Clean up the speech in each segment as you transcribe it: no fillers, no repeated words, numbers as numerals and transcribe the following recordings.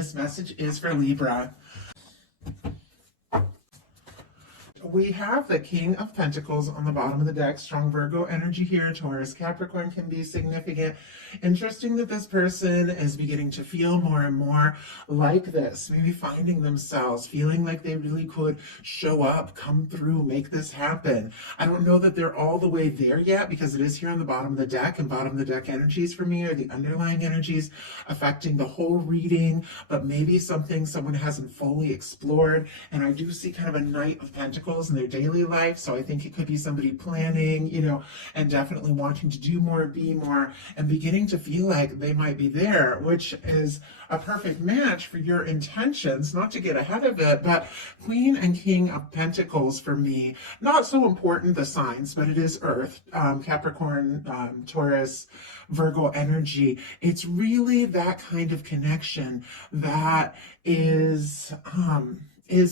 this message is for Libra. We have the King of Pentacles on the bottom of the deck. Strong Virgo energy here. Taurus, Capricorn can be significant. Interesting that this person is beginning to feel more and more like this. Maybe finding themselves, feeling like they really could show up, come through, make this happen. I don't know that they're all the way there yet because it is here on the bottom of the deck, and bottom of the deck energies for me are the underlying energies affecting the whole reading, but maybe something someone hasn't fully explored. And I do see kind of a Knight of Pentacles in their daily life, so I think it could be somebody planning, and definitely wanting to do more, be more, and beginning to feel like they might be there, which is a perfect match for your intentions. Not to get ahead of it, but Queen and King of Pentacles for me, not so important the signs, but it is Earth, Capricorn, Taurus, Virgo energy. It's really that kind of connection that is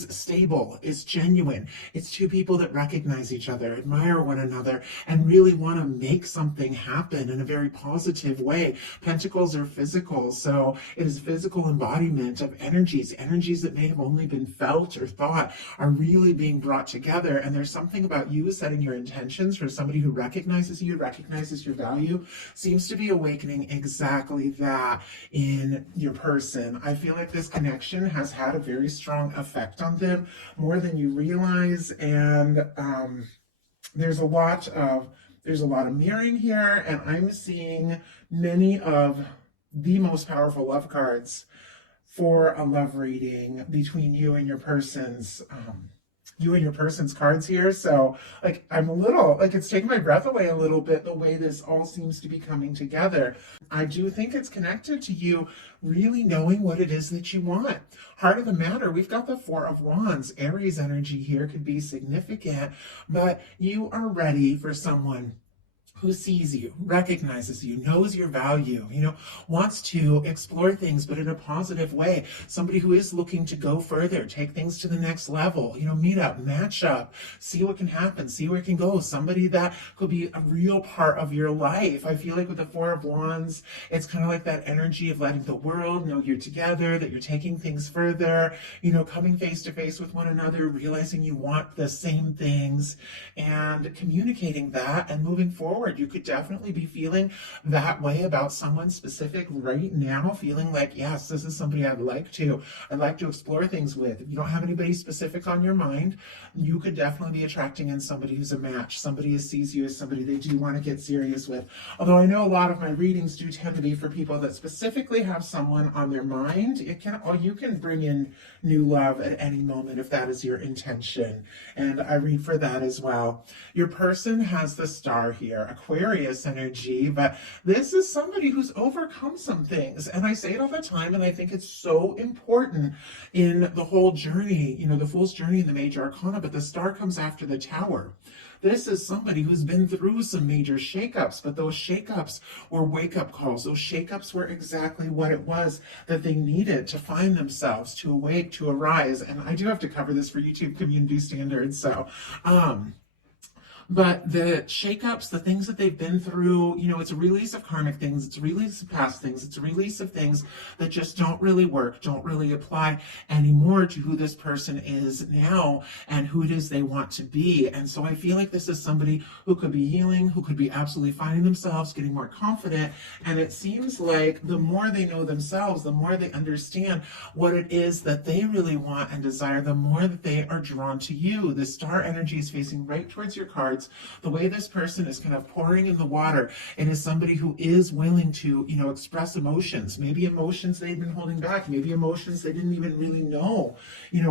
stable, is genuine. It's two people that recognize each other, admire one another, and really want to make something happen in a very positive way. Pentacles are physical, so it is physical embodiment of energies that may have only been felt or thought are really being brought together. And there's something about you setting your intentions for somebody who recognizes you, recognizes your value, seems to be awakening exactly that in your person. I feel like this connection has had a very strong effect on them, more than you realize, and there's a lot of mirroring here, and I'm seeing many of the most powerful love cards for a love reading between you and your person's cards here. So I'm a little it's taking my breath away a little bit, the way this all seems to be coming together. I do think it's connected to you really knowing what it is that you want. Heart of the matter, we've got the Four of Wands. Aries energy here could be significant, but you are ready for someone who sees you, recognizes you, knows your value, wants to explore things, but in a positive way. Somebody who is looking to go further, take things to the next level, meet up, match up, see what can happen, see where it can go. Somebody that could be a real part of your life. I feel like with the Four of Wands, it's kind of like that energy of letting the world know you're together, that you're taking things further, coming face to face with one another, realizing you want the same things, and communicating that and moving forward. You could definitely be feeling that way about someone specific right now, feeling like, yes, this is somebody I'd like to explore things with. If you don't have anybody specific on your mind, you could definitely be attracting in somebody who's a match, somebody who sees you as somebody they do want to get serious with. Although I know a lot of my readings do tend to be for people that specifically have someone on their mind. You can bring in new love at any moment if that is your intention. And I read for that as well. Your person has the Star here, Aquarius energy, but this is somebody who's overcome some things. And I say it all the time, and I think it's so important in the whole journey, the Fool's journey in the major arcana, but the Star comes after the Tower. This is somebody who's been through some major shakeups, but those shakeups were wake-up calls. Those shakeups were exactly what it was that they needed to find themselves, to awake, to arise. And I do have to cover this for YouTube community standards, so but the shakeups, the things that they've been through, it's a release of karmic things, it's a release of past things, it's a release of things that just don't really work, don't really apply anymore to who this person is now and who it is they want to be. And so I feel like this is somebody who could be healing, who could be absolutely finding themselves, getting more confident. And it seems like the more they know themselves, the more they understand what it is that they really want and desire, the more that they are drawn to you. The Star energy is facing right towards your cards. The way this person is kind of pouring in the water, and is somebody who is willing to, express emotions, maybe emotions they've been holding back, maybe emotions they didn't even really know,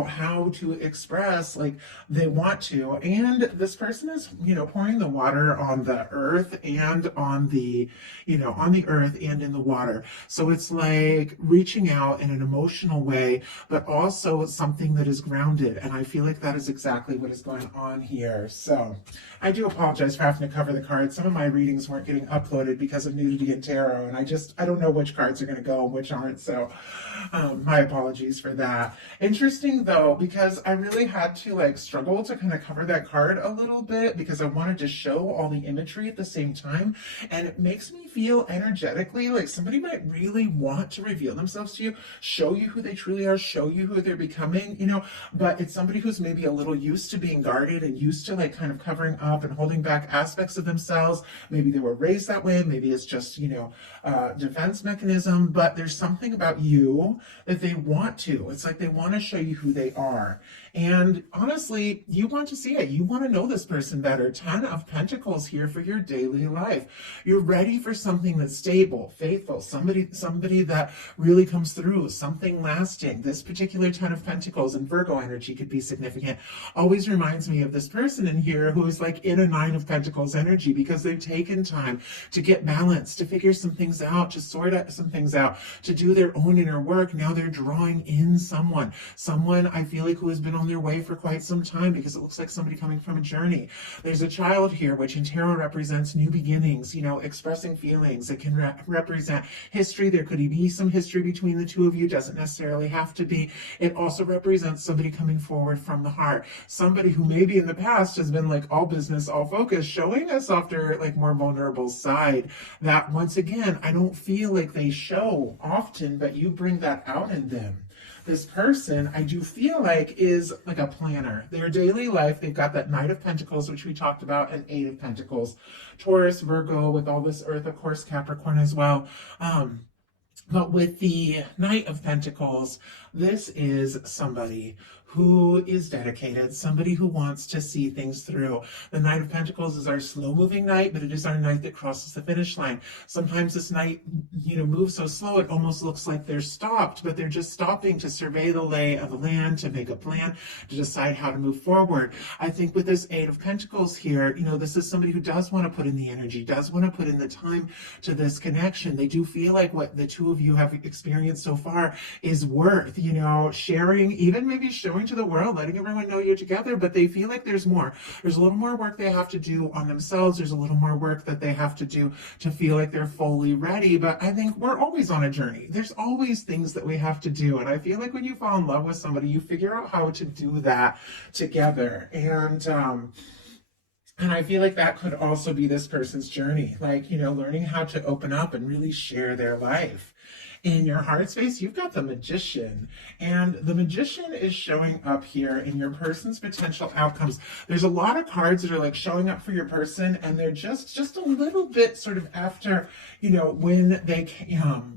how to express like they want to. And this person is, pouring the water on the earth and on the earth and in the water. So it's like reaching out in an emotional way, but also something that is grounded. And I feel like that is exactly what is going on here. So I do apologize for having to cover the cards. Some of my readings weren't getting uploaded because of nudity in tarot, and I don't know which cards are going to go and which aren't, so my apologies for that. Interesting though, because I really had to like struggle to kind of cover that card a little bit because I wanted to show all the imagery at the same time, and it makes me feel energetically like somebody might really want to reveal themselves to you, show you who they truly are, show you who they're becoming, you know, but it's somebody who's maybe a little used to being guarded and used to like kind of covering up and holding back aspects of themselves. Maybe they were raised that way, maybe it's just, you know, defense mechanism, but there's something about you that they want to. It's like they want to show you who they are. And honestly, you want to see it. You want to know this person better. 10 of Pentacles here for your daily life. You're ready for something that's stable, faithful, somebody that really comes through, something lasting. This particular 10 of Pentacles and Virgo energy could be significant. Always reminds me of this person in here who is like in a 9 of Pentacles energy because they've taken time to get balance, to figure some things out, to sort out some things out, to do their own inner work. Now they're drawing in someone I feel like who has been on their way for quite some time because it looks like somebody coming from a journey. There's a child here, which in tarot represents new beginnings, you know, expressing feelings. It can represent history. There could be some history between the two of you. Doesn't necessarily have to be. It also represents somebody coming forward from the heart. Somebody who maybe in the past has been like all business, all focus, showing a softer, like more vulnerable side that once again, I don't feel like they show often, but you bring that out in them. This person, I do feel like, is like a planner. Their daily life, they've got that Knight of Pentacles, which we talked about, and 8 of Pentacles. Taurus, Virgo, with all this Earth, of course, Capricorn as well. But with the Knight of Pentacles, this is somebody who is dedicated, somebody who wants to see things through. The Knight of Pentacles is our slow-moving knight, but it is our knight that crosses the finish line. Sometimes this knight, you know, moves so slow it almost looks like they're stopped, but they're just stopping to survey the lay of the land, to make a plan, to decide how to move forward. I think with this 8 of Pentacles here, you know, this is somebody who does want to put in the energy, does want to put in the time to this connection. They do feel like what the two of you have experienced so far is worth, you know, sharing, even maybe showing to the world, letting everyone know you're together, but they feel like there's more. There's a little more work they have to do on themselves. There's a little more work that they have to do to feel like they're fully ready. But I think we're always on a journey. There's always things that we have to do. And I feel like when you fall in love with somebody, you figure out how to do that together. And I feel like that could also be this person's journey, like, you know, learning how to open up and really share their life. In your heart space, you've got the Magician, and the Magician is showing up here in your person's potential outcomes. There's a lot of cards that are like showing up for your person, and they're just a little bit sort of after, you know, when they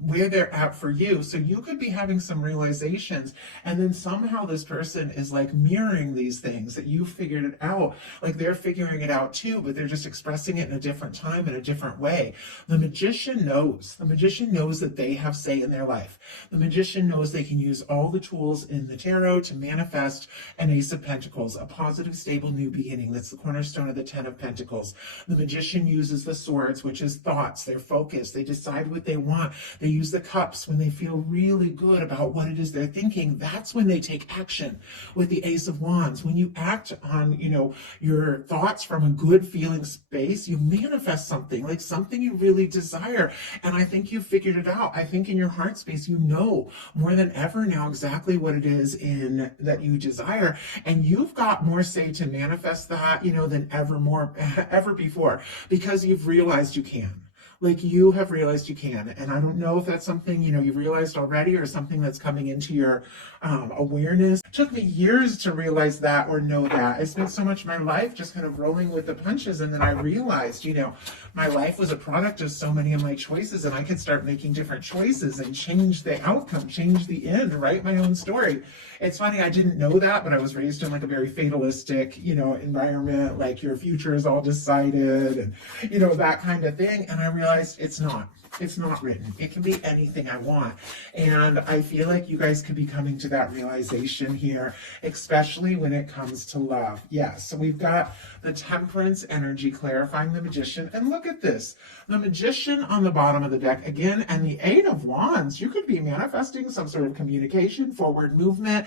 where they're at for you. So you could be having some realizations, and then somehow this person is like mirroring these things that you figured it out, like they're figuring it out too, but they're just expressing it in a different time, in a different way. The Magician knows. The Magician knows that they have in their life. The Magician knows they can use all the tools in the tarot to manifest an Ace of Pentacles, a positive, stable new beginning. That's the cornerstone of the 10 of Pentacles. The Magician uses the Swords, which is thoughts. They're focused. They decide what they want. They use the Cups when they feel really good about what it is they're thinking. That's when they take action. With the Ace of Wands, when you act on, you know, your thoughts from a good feeling space, you manifest something, like something you really desire. And I think you figured it out. I think in your heart space, you know more than ever now exactly what it is in that you desire, and you've got more say to manifest that, you know, than ever before, because you've realized you can. Like, you have realized you can. And I don't know if that's something, you know, you've realized already or something that's coming into your awareness. It took me years to realize that or know that. I spent so much of my life just kind of rolling with the punches. And then I realized, you know, my life was a product of so many of my choices, and I could start making different choices and change the outcome, change the end, write my own story. It's funny, I didn't know that, but I was raised in like a very fatalistic, you know, environment, like your future is all decided and, you know, that kind of thing. And I realized it's not. It's not written. It can be anything I want. And I feel like you guys could be coming to that realization here, especially when it comes to love. Yes, so we've got the Temperance energy clarifying the Magician. And look at this. The Magician on the bottom of the deck again, and the Eight of Wands. You could be manifesting some sort of communication, forward movement,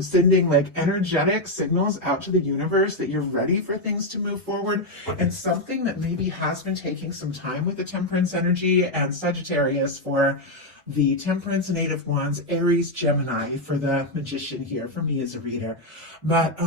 sending like energetic signals out to the universe that you're ready for things to move forward, and something that maybe has been taking some time with the Temperance energy and Sagittarius for the Temperance and Eight of Wands, Aries, Gemini for the Magician here, for me as a reader. But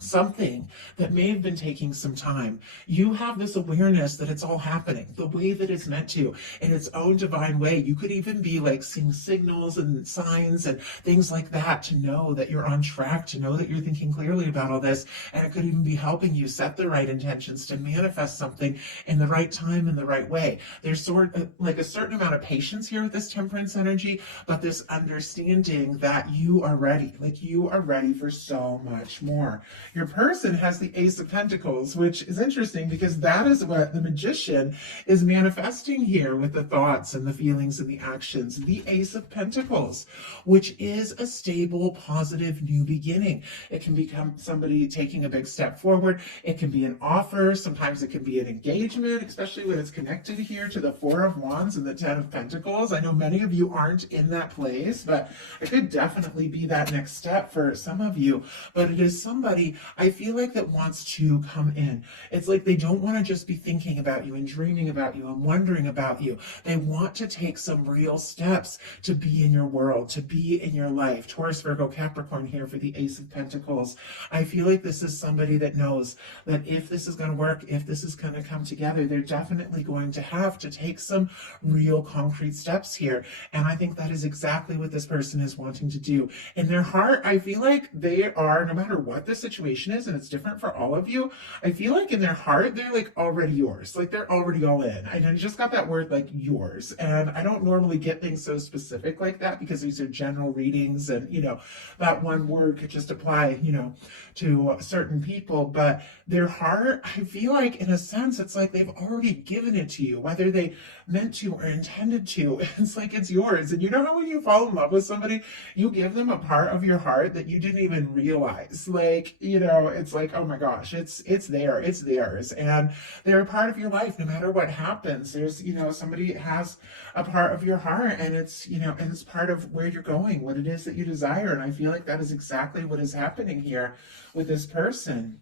something that may have been taking some time. You have this awareness that it's all happening the way that it's meant to, in its own divine way. You could even be like seeing signals and signs and things like that to know that you're on track, to know that you're thinking clearly about all this. And it could even be helping you set the right intentions to manifest something in the right time, in the right way. There's sort of like a certain amount of patience here with this Temperance energy, but this understanding that you are ready, like you are ready for so much more. Your person has the Ace of Pentacles, which is interesting because that is what the Magician is manifesting here with the thoughts and the feelings and the actions. The Ace of Pentacles, which is a stable, positive new beginning. It can become somebody taking a big step forward. It can be an offer. Sometimes it can be an engagement, especially when it's connected here to the Four of Wands and the Ten of Pentacles. I know many of you aren't in that place, but it could definitely be that next step for some of you. But it is somebody, I feel like, that wants to come in. It's like they don't want to just be thinking about you and dreaming about you and wondering about you. They want to take some real steps to be in your world, to be in your life. Taurus, Virgo, Capricorn here for the Ace of Pentacles. I feel like this is somebody that knows that if this is going to work, if this is going to come together, they're definitely going to have to take some real concrete steps here. And I think that is exactly what this person is wanting to do. In their heart, I feel like they are, no matter what the situation is, and it's different for all of you, I feel like in their heart, they're like already yours. Like they're already all in. I just got that word, like yours. And I don't normally get things so specific like that because these are general readings and, you know, that one word could just apply, you know, to certain people. But their heart, I feel like in a sense, it's like they've already given it to you, whether they meant to or intended to. It's like it's yours. And you know how when you fall in love with somebody, you give them a part of your heart that you didn't even realize. Like, you know, it's like, oh my gosh, it's there, it's theirs. And they're a part of your life no matter what happens. There's, you know, somebody has a part of your heart, and it's, you know, and it's part of where you're going, what it is that you desire. And I feel like that is exactly what is happening here with this person.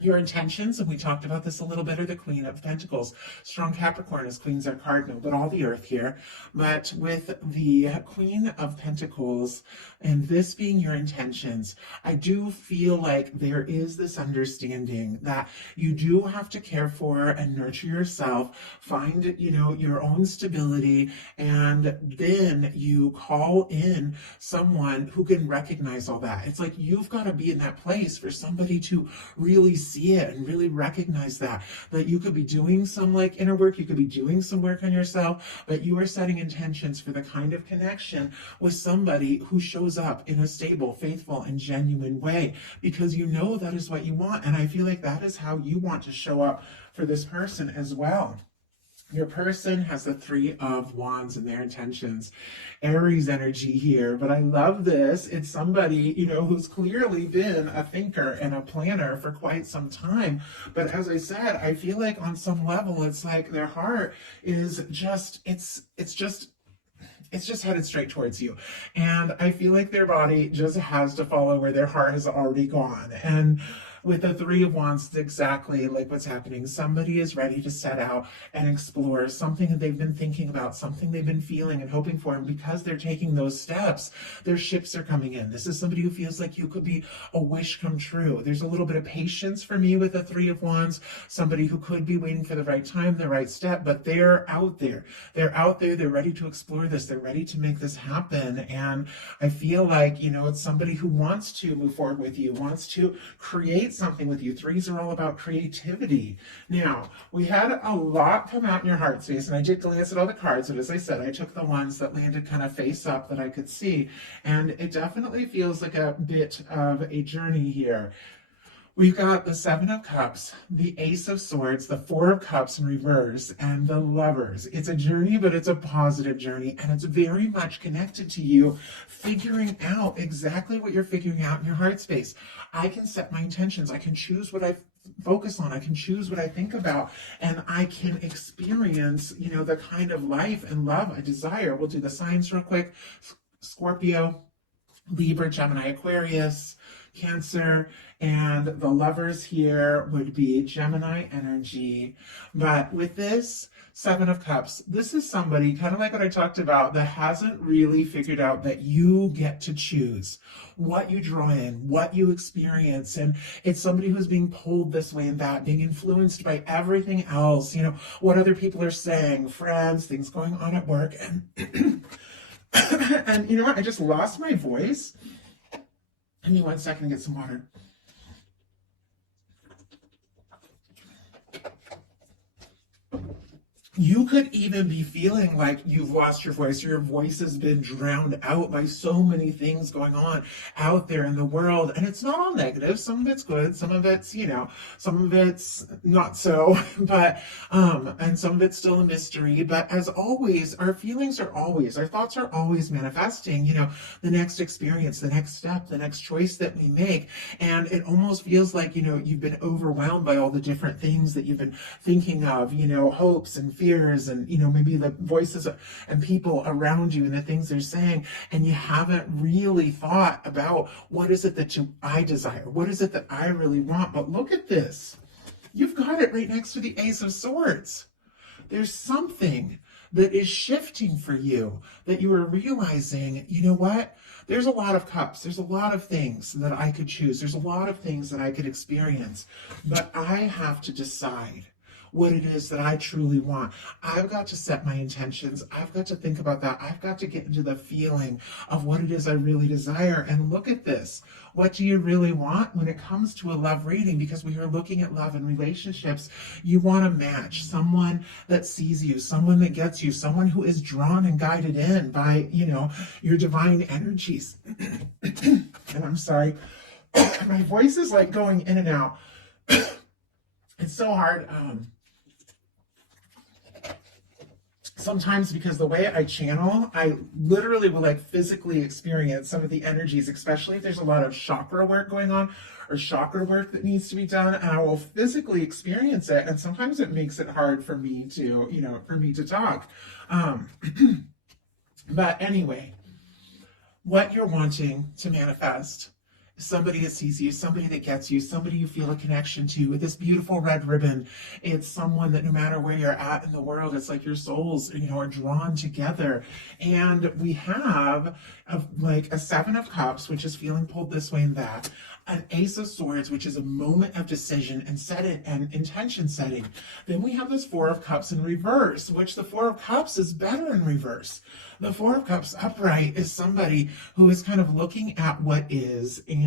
Your intentions, and we talked about this a little bit, are the Queen of Pentacles. Strong Capricorn is Queens are cardinal, but all the earth here. But with the Queen of Pentacles, and this being your intentions, I do feel like there is this understanding that you do have to care for and nurture yourself, find, you know, your own stability, and then you call in someone who can recognize all that. It's like you've got to be in that place for somebody to really see it and really recognize that you could be doing some like inner work, you could be doing some work on yourself, but you are setting intentions for the kind of connection with somebody who shows up in a stable, faithful, and genuine way, because you know that is what you want. And I feel like that is how you want to show up for this person as well. Your person has the Three of Wands in their intentions. Aries energy here, but I love this. It's somebody, you know, who's clearly been a thinker and a planner for quite some time. But as I said, I feel like on some level, it's like their heart is just, it's just headed straight towards you. And I feel like their body just has to follow where their heart has already gone. And with the Three of Wands, it's exactly like what's happening. Somebody is ready to set out and explore something that they've been thinking about, something they've been feeling and hoping for. And because they're taking those steps, their ships are coming in. This is somebody who feels like you could be a wish come true. There's a little bit of patience for me with the Three of Wands, somebody who could be waiting for the right time, the right step, but they're out there. They're out there. They're ready to explore this. They're ready to make this happen. And I feel like, you know, it's somebody who wants to move forward with you, wants to create something with you. Threes are all about creativity. Now, we had a lot come out in your heart space, and I did glance at all the cards, but as I said, I took the ones that landed kind of face up that I could see, and it definitely feels like a bit of a journey here. We've got the Seven of Cups, the Ace of Swords, the Four of Cups in reverse, and the Lovers. It's a journey, but it's a positive journey, and it's very much connected to you figuring out exactly what you're figuring out in your heart space. I can set my intentions. I can choose what I focus on. I can choose what I think about, and I can experience, the kind of life and love I desire. We'll do the signs real quick. Scorpio, Libra, Gemini, Aquarius, Cancer, and the Lovers here would be Gemini energy. But with this Seven of Cups, this is somebody, kind of like what I talked about, that hasn't really figured out that you get to choose what you draw in, what you experience. And it's somebody who's being pulled this way and that, being influenced by everything else, what other people are saying, friends, things going on at work. And, and you know what? I just lost my voice. Give me 1 second to get some water. You could even be feeling like you've lost your voice. Your voice has been drowned out by so many things going on out there in the world. And it's not all negative. Some of it's good. Some of it's, some of it's not so, but, and some of it's still a mystery. But as always, our feelings are always, our thoughts are always manifesting, the next experience, the next step, the next choice that we make. And it almost feels like, you've been overwhelmed by all the different things that you've been thinking of, hopes and fears and, maybe the voices and people around you and the things they're saying. And you haven't really thought about what is it that I desire? What is it that I really want? But look at this. You've got it right next to the Ace of Swords. There's something that is shifting for you, that you are realizing, you know what? There's a lot of cups. There's a lot of things that I could choose. There's a lot of things that I could experience. But I have to decide what it is that I truly want. I've got to set my intentions. I've got to think about that. I've got to get into the feeling of what it is I really desire. And look at this. What do you really want when it comes to a love reading? Because we are looking at love and relationships. You want to match someone that sees you, someone that gets you, someone who is drawn and guided in by, your divine energies. And I'm sorry, my voice is like going in and out. It's so hard. Sometimes because the way I channel, I literally will physically experience some of the energies, especially if there's a lot of chakra work going on or chakra work that needs to be done, and I will physically experience it. And sometimes it makes it hard for me to talk. But anyway, what you're wanting to manifest, somebody that sees you, somebody that gets you, somebody you feel a connection to with this beautiful red ribbon. It's someone that no matter where you're at in the world, it's like your souls, are drawn together. And we have a Seven of Cups, which is feeling pulled this way and that. An Ace of Swords, which is a moment of decision and intention setting. Then we have this Four of Cups in reverse, which the Four of Cups is better in reverse. The Four of Cups upright is somebody who is kind of looking at what is and,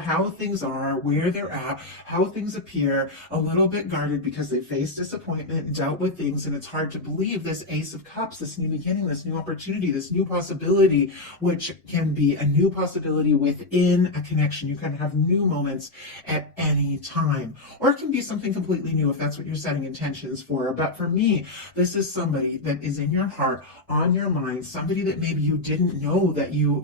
how things are, where they're at, how things appear, a little bit guarded because they faced disappointment and dealt with things. And it's hard to believe this Ace of Cups, this new beginning, this new opportunity, this new possibility, which can be a new possibility within a connection. You can have new moments at any time, or it can be something completely new if that's what you're setting intentions for. But for me, this is somebody that is in your heart, on your mind, somebody that maybe you didn't know that you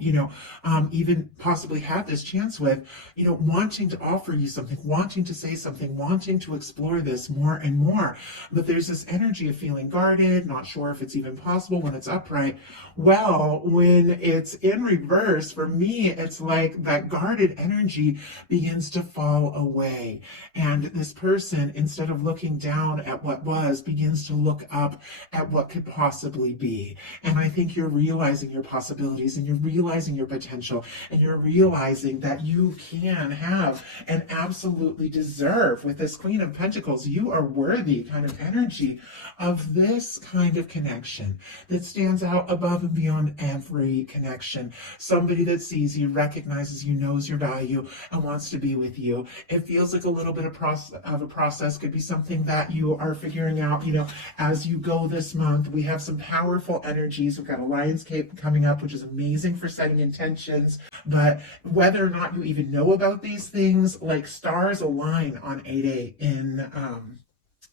even possibly had this chance with, wanting to offer you something, wanting to say something, wanting to explore this more and more. But there's this energy of feeling guarded, not sure if it's even possible when it's upright. Well, when it's in reverse, for me, it's like that guarded energy begins to fall away. And this person, instead of looking down at what was, begins to look up at what could possibly be. And I think you're realizing your possibilities, and you're realizing your potential, and you're realizing that you can have and absolutely deserve, with this Queen of Pentacles, you are worthy kind of energy of this kind of connection that stands out above and beyond every connection. Somebody that sees you, recognizes you, knows your value, and wants to be with you. It feels like a little bit of a process. Could be something that you are figuring out, as you go this month. We have some powerful energies. We've got a Lion's Cape coming up, which is amazing for setting intentions. But whether or not not you even know about these things. Like stars align on 8/8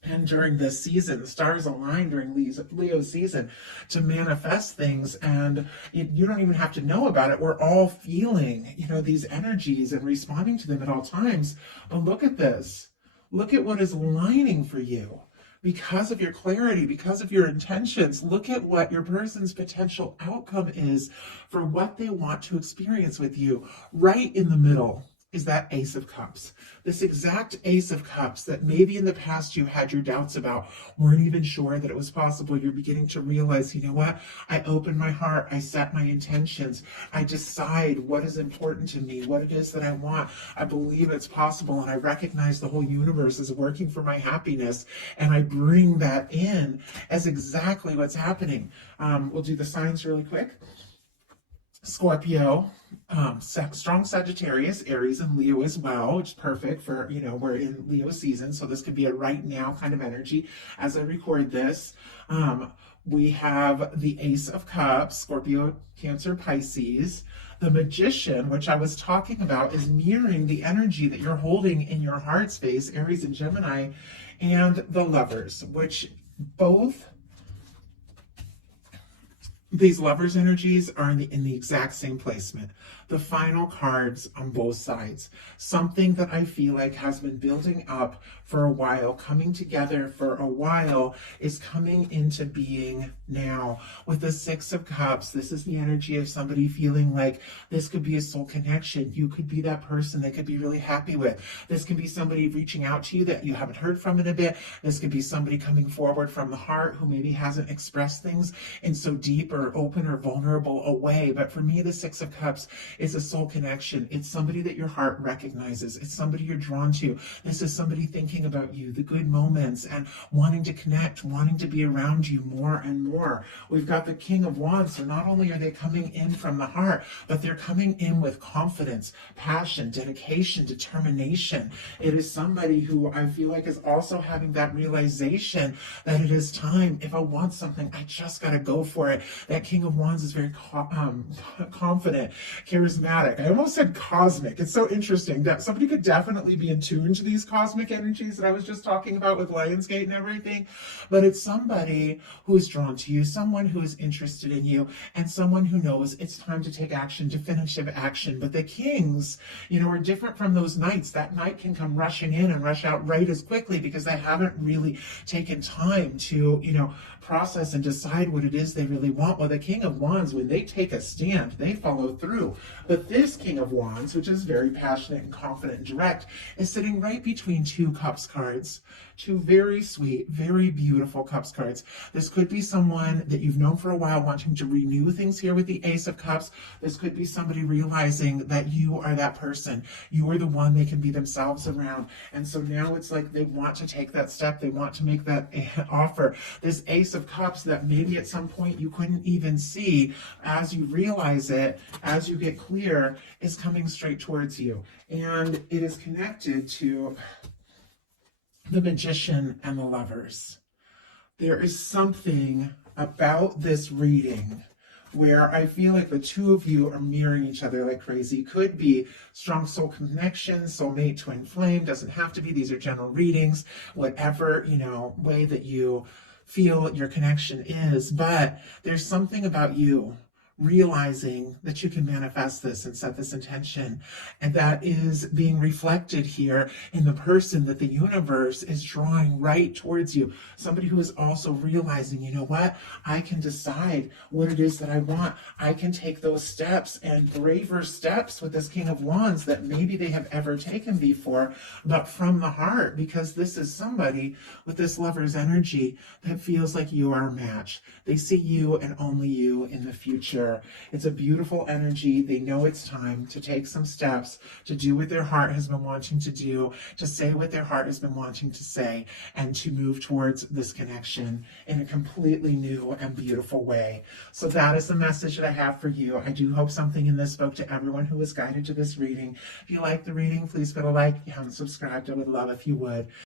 and during this season, the stars align during Leo season to manifest things, and you don't even have to know about it. We're all feeling, these energies and responding to them at all times. But look at this. Look at what is aligning for you. Because of your clarity, because of your intentions, look at what your person's potential outcome is for what they want to experience with you. Right in the middle is that Ace of Cups. This exact Ace of Cups that maybe in the past you had your doubts about, weren't even sure that it was possible. You're beginning to realize, you know what? I open my heart, I set my intentions, I decide what is important to me, what it is that I want. I believe it's possible, and I recognize the whole universe is working for my happiness, and I bring that in as exactly what's happening. We'll do the signs really quick. Scorpio, strong Sagittarius, Aries, and Leo as well, which is perfect for, we're in Leo season, so this could be a right now kind of energy as I record this. We have the Ace of Cups, Scorpio, Cancer, Pisces. The Magician, which I was talking about, is mirroring the energy that you're holding in your heart space, Aries and Gemini, and the Lovers, which both these Lovers energies are in the exact same placement. The final cards on both sides. Something that I feel like has been building up for a while, coming together for a while, is coming into being now. With the Six of Cups, this is the energy of somebody feeling like this could be a soul connection. You could be that person they could be really happy with. This could be somebody reaching out to you that you haven't heard from in a bit. This could be somebody coming forward from the heart who maybe hasn't expressed things in so deep or open or vulnerable a way. But for me, the Six of Cups is a soul connection. It's somebody that your heart recognizes. It's somebody you're drawn to. This is somebody thinking about you, the good moments, and wanting to connect, wanting to be around you more and more. We've got the King of Wands, so not only are they coming in from the heart, but they're coming in with confidence, passion, dedication, determination. It is somebody who I feel like is also having that realization that it is time. If I want something, I just got to go for it. That King of Wands is very confident, charismatic. I almost said cosmic. It's so interesting that somebody could definitely be in tune to these cosmic energies that I was just talking about with Lionsgate and everything. But it's somebody who is drawn to you, someone who is interested in you, and someone who knows it's time to take action, definitive action. But the kings, are different from those knights. That knight can come rushing in and rush out right as quickly because they haven't really taken time to, process and decide what it is they really want. Well, the King of Wands, when they take a stand, they follow through. But this King of Wands, which is very passionate and confident and direct, is sitting right between two Cups cards. Two very sweet, very beautiful Cups cards. This could be someone that you've known for a while wanting to renew things here with the Ace of Cups. This could be somebody realizing that you are that person. You are the one they can be themselves around. And so now it's like they want to take that step. They want to make that offer. This Ace of Cups that maybe at some point you couldn't even see, as you realize it, as you get clear, is coming straight towards you. And it is connected to the Magician and the Lovers. There is something about this reading where I feel like the two of you are mirroring each other like crazy. Could be strong soul connection, soulmate, twin flame, doesn't have to be. These are general readings, whatever, way that you feel your connection is. But there's something about you realizing that you can manifest this and set this intention, and that is being reflected here in the person that the universe is drawing right towards you. Somebody who is also realizing, I can decide what it is that I want. I can take those steps, and braver steps with this King of Wands that maybe they have ever taken before, but from the heart, because this is somebody with this Lover's energy that feels like you are a match. They see you and only you in the future. It's a beautiful energy. They know it's time to take some steps, to do what their heart has been wanting to do, to say what their heart has been wanting to say, and to move towards this connection in a completely new and beautiful way. So that is the message that I have for you. I do hope something in this spoke to everyone who was guided to this reading. If you like the reading, please put a like. If you haven't subscribed, I would love if you would.